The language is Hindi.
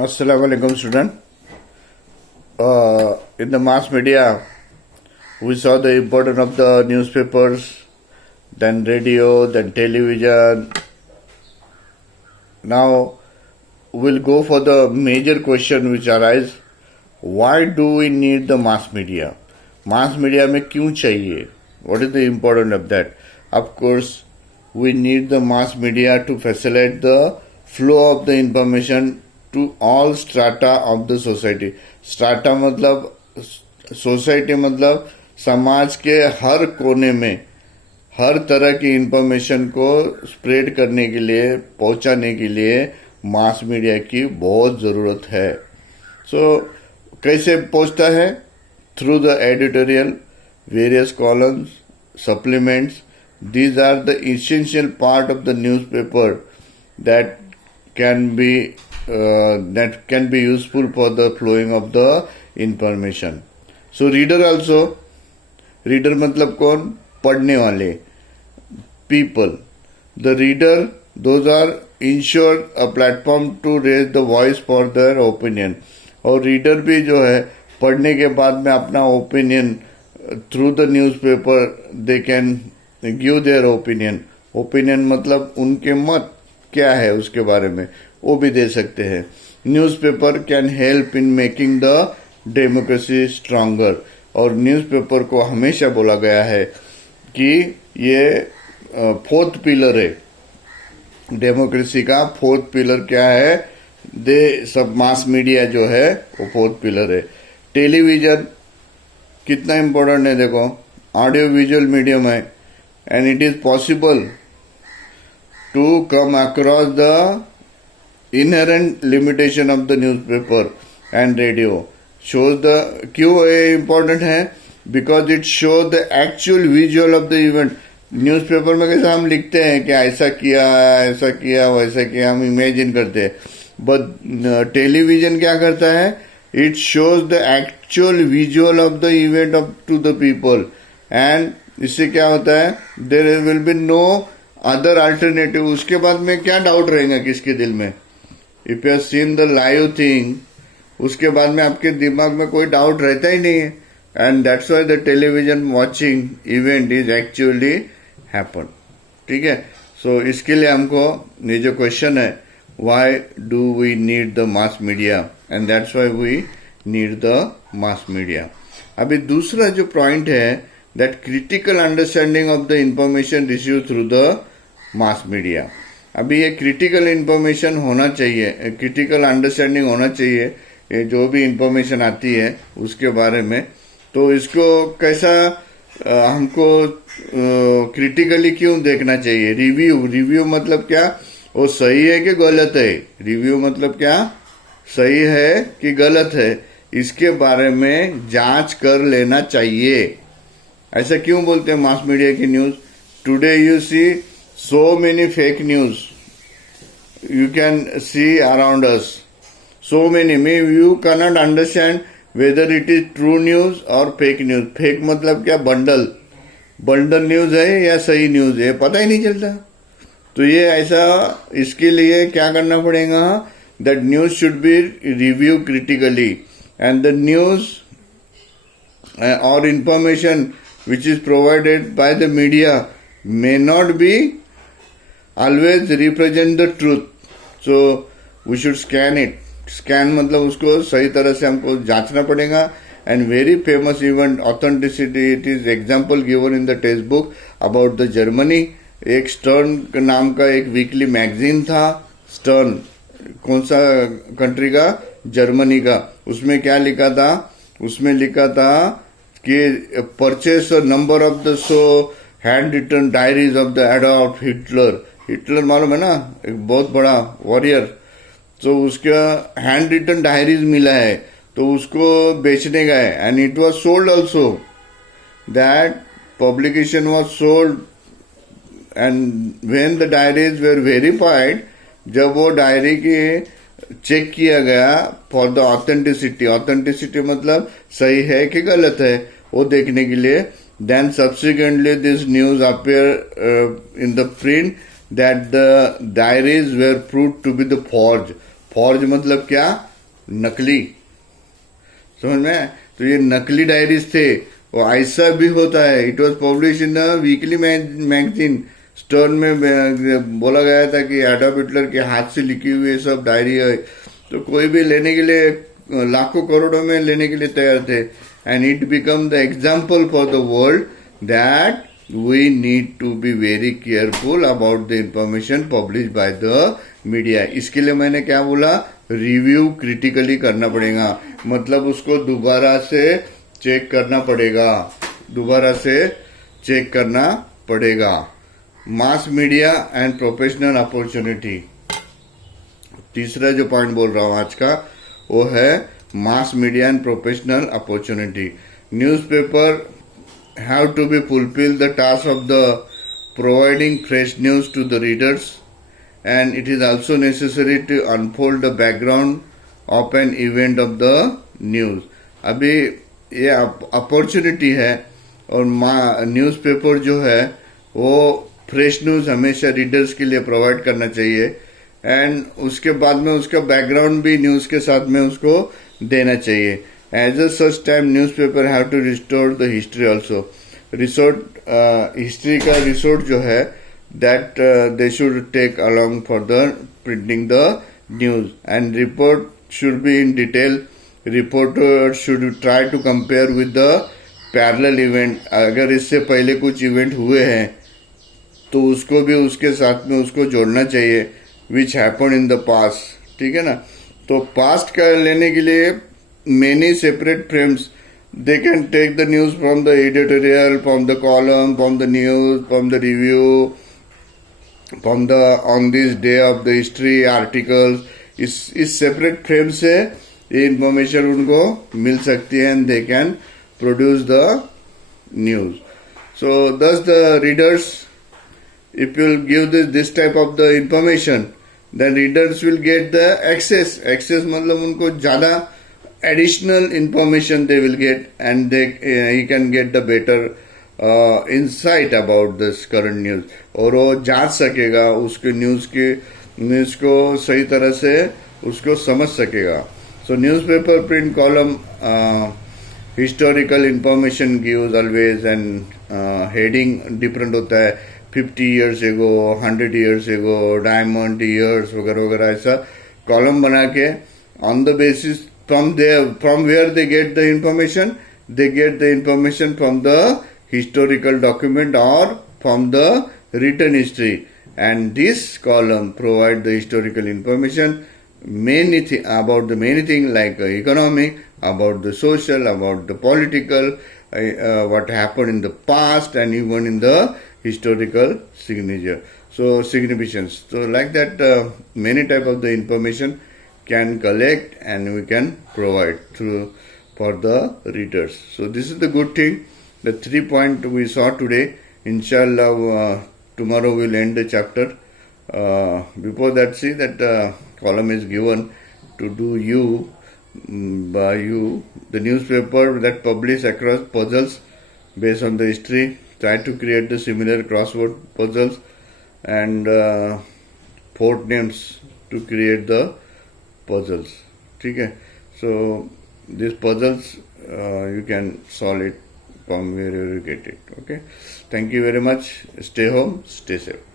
Assalamu alaikum, student. In the mass media, we saw the importance of the newspapers, then radio, then television. Now, we'll go for the major question which arise. Why do we need the mass media? Mass media में क्यों चाहिए? What is the importance of that? Of course, we need the mass media to facilitate the flow of the information to all strata of the society. Strata मतलब सोसाइटी मतलब समाज के हर कोने में हर तरह की इंफॉर्मेशन को स्प्रेड करने के लिए पहुंचाने के लिए मास मीडिया की बहुत ज़रूरत है. कैसे पहुंचता है? Through the editorial, various columns, supplements. These are the essential part of the newspaper that can be useful for the flowing of the information. So reader also, reader मतलब कौन? पढ़ने वाले, people. The reader, those are ensure a platform to raise the voice for their opinion. और reader भी जो है पढ़ने के बाद में अपना opinion through the newspaper they can give their opinion मतलब उनके मत क्या है उसके बारे में वो भी दे सकते हैं. Newspaper can help in making the democracy stronger. और न्यूज़पेपर को हमेशा बोला गया है कि ये फोर्थ पिलर है डेमोक्रेसी का. फोर्थ पिलर क्या है? सब मास मीडिया जो है वो फोर्थ पिलर है. टेलीविजन कितना इम्पोर्टेंट है देखो, ऑडियो विजुअल मीडियम है. And it is possible to come across the inherent limitation of the newspaper and radio. Shows the क्यों ये important है? Because it shows the actual visual of the event. Newspaper में कैसे हम लिखते हैं कि ऐसा किया वैसा किया, हम इमेजिन करते हैं. बट टेलीविजन क्या करता है? It shows the actual visual of the event up to the people. And इससे क्या होता है? There will be no other alternative. उसके बाद में क्या डाउट रहेगा किसके दिल में? If you have seen the live thing, उसके बाद में आपके दिमाग में कोई डाउट रहता ही नहीं है. And that's why the television watching event is actually happen. ठीक है. सो इसके लिए हमको ये जो क्वेश्चन है, why do we need the mass media, and that's why we need the mass media. अभी दूसरा जो पॉइंट है, that critical understanding of the information received through the mass media. अभी ये critical information होना चाहिए, critical understanding होना चाहिए. ये जो भी information आती है उसके बारे में, तो इसको कैसा हमको critically क्यों देखना चाहिए? रिव्यू मतलब क्या? वो सही है कि गलत है? रिव्यू मतलब क्या? सही है कि गलत है, इसके बारे में जांच कर लेना चाहिए. ऐसा क्यों बोलते हैं मास मीडिया की news? Today you see so many fake news you can see around us. So many may you cannot understand whether it is true news और फेक न्यूज. फेक मतलब क्या? बंडल न्यूज है या सही न्यूज है, पता ही नहीं चलता. तो ये ऐसा, इसके लिए क्या करना पड़ेगा? That news should be review critically, and the news और information which is provided by the media may not be always represent the truth. So we should scan it. Scan मतलब उसको सही तरह से हमको जांचना पड़ेगा. And very famous event authenticity, it is example given in the textbook about the Germany. एक स्टर्न नाम का एक वीकली मैगजीन था. स्टर्न कौन सा कंट्री का? जर्मनी का. उसमें क्या लिखा था? उसमें लिखा था कि purchase number of the so hand written diaries of the Adolf Hitler मालूम है ना, एक बहुत बड़ा वॉरियर. तो उसका हैंड रिटन डायरीज मिला है, तो उसको बेचने गए. And it was sold also. That publication was sold. And when the diaries were verified, जब वो डायरी की चेक किया गया फॉर द ऑथेंटिसिटी मतलब सही है कि गलत है, वो देखने के लिए. Then subsequently this news appear in the print that the diaries were proved to be the forged. Forge मतलब क्या? नकली, समझ में? तो ये नकली डायरीज थे, वो ऐसा भी होता है। It was publish in weekly magazine. Stern में बोला गया था कि एडॉल्फ हिटलर के हाथ से लिखी हुई सब डायरी है, तो कोई भी लेने के लिए लाखों करोड़ों में लेने के लिए तैयार थे। And it become the example for the world that we need to be very careful about the information publish by the media. इसके लिए मैंने क्या बोला, रिव्यू क्रिटिकली करना पड़ेगा, मतलब उसको दोबारा से चेक करना पड़ेगा, दोबारा से चेक करना पड़ेगा। मास मीडिया एंड प्रोफेशनल अपॉर्चुनिटी, तीसरा जो पॉइंट बोल रहा हूं आज का वो है मास media and professional opportunity. Newspaper have to be fulfill the task of the providing fresh news to the readers, and it is also necessary to unfold the background of an event of the news। अभी ये अपॉर्चुनिटी है, और न्यूज़पेपर जो है वो फ्रेश न्यूज़ हमेशा रीडर्स के लिए प्रोवाइड करना चाहिए, एंड उसके बाद में उसका बैकग्राउंड भी न्यूज़ के साथ में उसको देना चाहिए। As a such time newspaper have to restore the history also। History का रिसोर्ट जो है that they should take along for the printing the news, and report should be in detail। Reporter should try to compare with the parallel event। अगर इससे पहले कुछ इवेंट हुए हैं तो उसको भी उसके साथ में उसको जोड़ना चाहिए, which happened in the past, ठीक है ना। तो पास्ट का लेने के लिए many separate frames, they can take the news from the editorial, from the column, from the news, from the review, from the on this day of the history articles। इस separate frame से ये information उनको मिल सकती है, and they can produce the news। So thus the readers, if you will give this type of the information, then readers will get the access मतलब उनको ज़्यादा additional information they will get, and he can get the better insight about this current news, और वो जांच सकेगा उसके न्यूज़ को सही तरह से उसको समझ सकेगा। So newspaper print column historical information gives always, and heading different होता है, 50 years ago, 100 years ago, diamond years वगैरह वगैरह, ऐसा कॉलम बना के on the basis from where they get the information, they get the information from the historical document or from the written history, and this column provide the historical information about the many things like economic, about the social, about the political, what happened in the past, and even in the historical significance। So like that many type of the information can collect and we can provide through for the readers। So this is the good thing, the 3 points we saw today। Inshallah tomorrow we'll end the chapter। Before that, see that column is given to do by you the newspaper that publish across puzzles based on the history, try to create the similar crossword puzzles, and fort names to create the puzzles, ठीक है। So these puzzles you can solve it from wherever you get it। Okay, thank you very much। Stay home, stay safe।